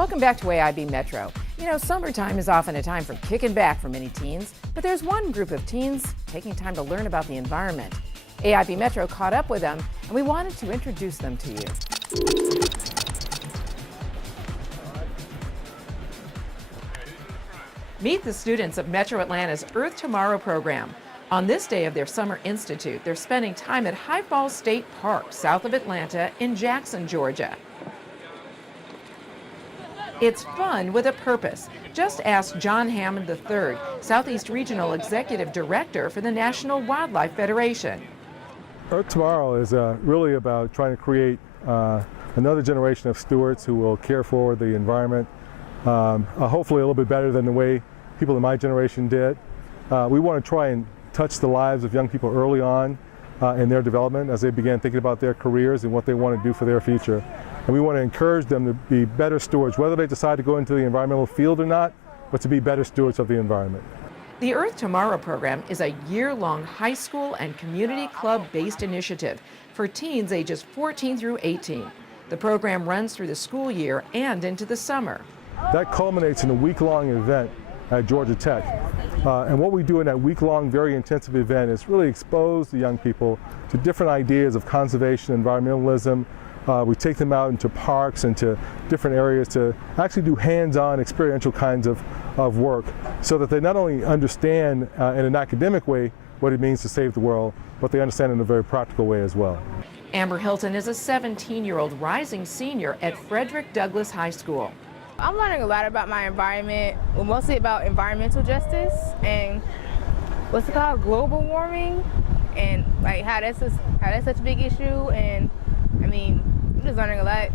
Welcome back to AIB Metro. You know, summertime is often a time for kicking back for many teens, but there's one group of teens taking time to learn about the environment. AIB Metro caught up with them, and we wanted to introduce them to you. Meet the students of Metro Atlanta's Earth Tomorrow program. On this day of their Summer Institute, they're spending time at High Falls State Park, south of Atlanta, in Jackson, Georgia. It's fun with a purpose. Just ask John Hammond III, Southeast Regional Executive Director for the National Wildlife Federation. Earth Tomorrow is really about trying to create another generation of stewards who will care for the environment, hopefully a little bit better than the way people in my generation did. We want to try and touch the lives of young people early on in their development as they begin thinking about their careers and what they want to do for their future. And we want to encourage them to be better stewards, whether they decide to go into the environmental field or not, but to be better stewards of the environment. The Earth Tomorrow program is a year-long high school and community club-based initiative for teens ages 14 through 18. The program runs through the school year and into the summer. That culminates in a week-long event at Georgia Tech. And what we do in that week-long, very intensive event is really expose the young people to different ideas of conservation, environmentalism. We take them out into parks and to different areas to actually do hands-on experiential kinds of work so that they not only understand in an academic way what it means to save the world, but they understand in a very practical way as well. Amber Hilton is a 17-year-old rising senior at Frederick Douglass High School. I'm learning a lot about my environment, well, mostly about environmental justice and what's it called, global warming, and like how that's such a big issue. And I mean, I'm just learning a lot.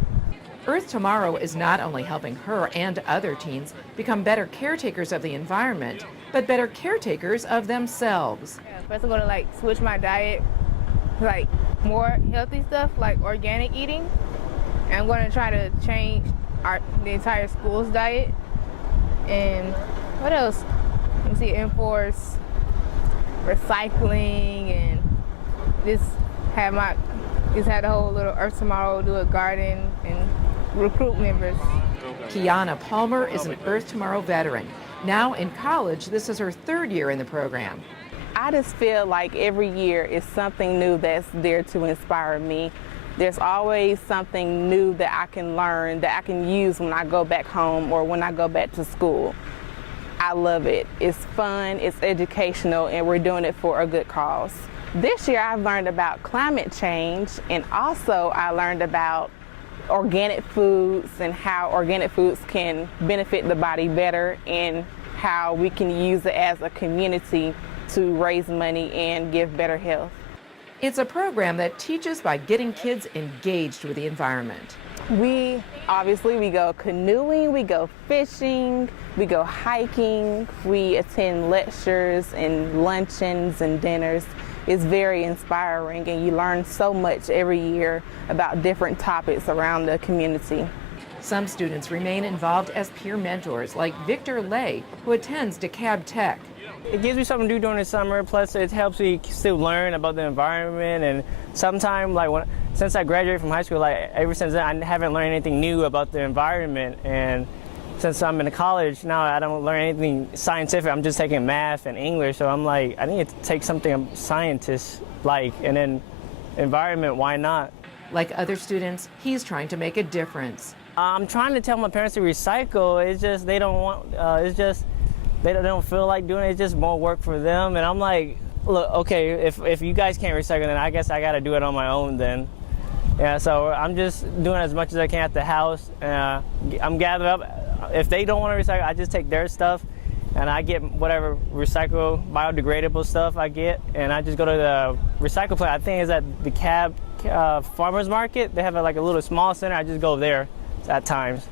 Earth Tomorrow is not only helping her and other teens become better caretakers of the environment, but better caretakers of themselves. First, I'm gonna like switch my diet to like more healthy stuff, like organic eating. And I'm gonna try to change the entire school's diet. And what else? Let me see, enforce recycling and just have the whole little Earth Tomorrow, do a garden and recruit members. Kiana Palmer is an Earth Tomorrow veteran. Now in college, this is her third year in the program. I just feel like every year is something new that's there to inspire me. There's always something new that I can learn, that I can use when I go back home or when I go back to school. I love it. It's fun, it's educational, and we're doing it for a good cause. This year I've learned about climate change, and also I learned about organic foods and how organic foods can benefit the body better and how we can use it as a community to raise money and give better health. It's a program that teaches by getting kids engaged with the environment. We go canoeing, we go fishing, we go hiking, we attend lectures and luncheons and dinners. It's very inspiring, and you learn so much every year about different topics around the community. Some students remain involved as peer mentors, like Victor Lay, who attends DeKalb Tech. It gives me something to do during the summer, plus it helps me still learn about the environment. And sometimes, since I graduated from high school, ever since then, I haven't learned anything new about the environment. And since I'm in college now, I don't learn anything scientific. I'm just taking math and English, so I'm like, I need to take something scientists like, and then environment, why not? Like other students, he's trying to make a difference. I'm trying to tell my parents to recycle. It's just they don't want. They don't feel like doing it. It's just more work for them. And I'm like, look, okay, if you guys can't recycle, then I guess I got to do it on my own then. Yeah, so I'm just doing as much as I can at the house. I'm gathering up. If they don't want to recycle, I just take their stuff, and I get whatever recycle, biodegradable stuff I get, and I just go to the recycle plant. I think it's at the Cab Farmers Market. They have a little small center. I just go there at times.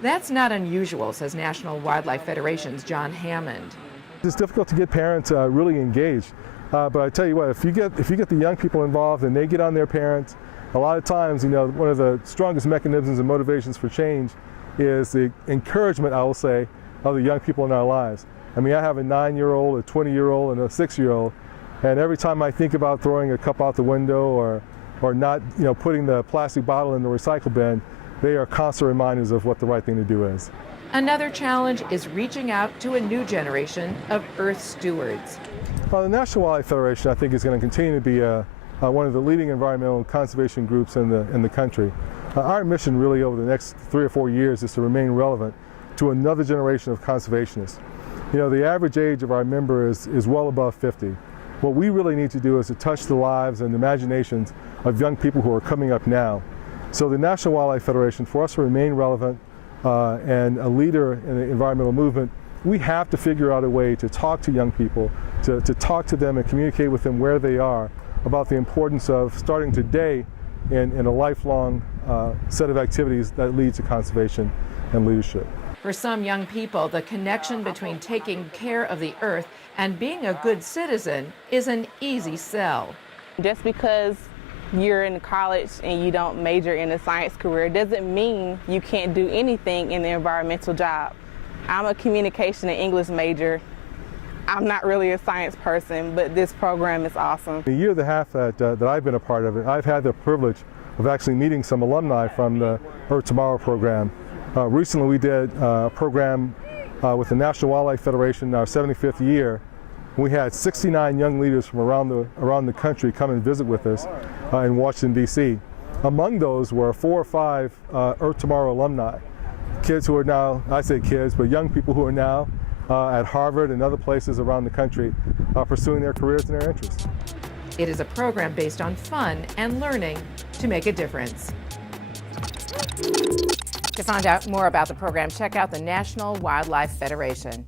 That's not unusual, says National Wildlife Federation's John Hammond. It's difficult to get parents really engaged, but I tell you what, if you get the young people involved and they get on their parents, a lot of times, one of the strongest mechanisms and motivations for change is the encouragement, I will say, of the young people in our lives. I mean, I have a 9-year-old, a 20-year-old, and a 6-year-old, and every time I think about throwing a cup out the window or not, putting the plastic bottle in the recycle bin, they are constant reminders of what the right thing to do is. Another challenge is reaching out to a new generation of Earth stewards. Well, the National Wildlife Federation, I think, is going to continue to be one of the leading environmental conservation groups in the country. Our mission really over the next 3 or 4 years is to remain relevant to another generation of conservationists. You know, the average age of our member is well above 50. What we really need to do is to touch the lives and imaginations of young people who are coming up now. So the National Wildlife Federation, for us to remain relevant and a leader in the environmental movement, we have to figure out a way to talk to young people, to talk to them and communicate with them where they are about the importance of starting today in a lifelong set of activities that lead to conservation and leadership. For some young people, the connection between taking care of the Earth and being a good citizen is an easy sell. Just because you're in college and you don't major in a science career doesn't mean you can't do anything in the environmental job. I'm a communication and English major. I'm not really a science person, but this program is awesome. The year and a half that I've been a part of it, I've had the privilege of actually meeting some alumni from the Earth Tomorrow program. Recently we did a program with the National Wildlife Federation in our 75th year. We had 69 young leaders from around the country come and visit with us in Washington, D.C. Among those were 4 or 5 Earth Tomorrow alumni. Kids who are now, I say kids, but young people who are now at Harvard and other places around the country pursuing their careers and their interests. It is a program based on fun and learning to make a difference. To find out more about the program, check out the National Wildlife Federation.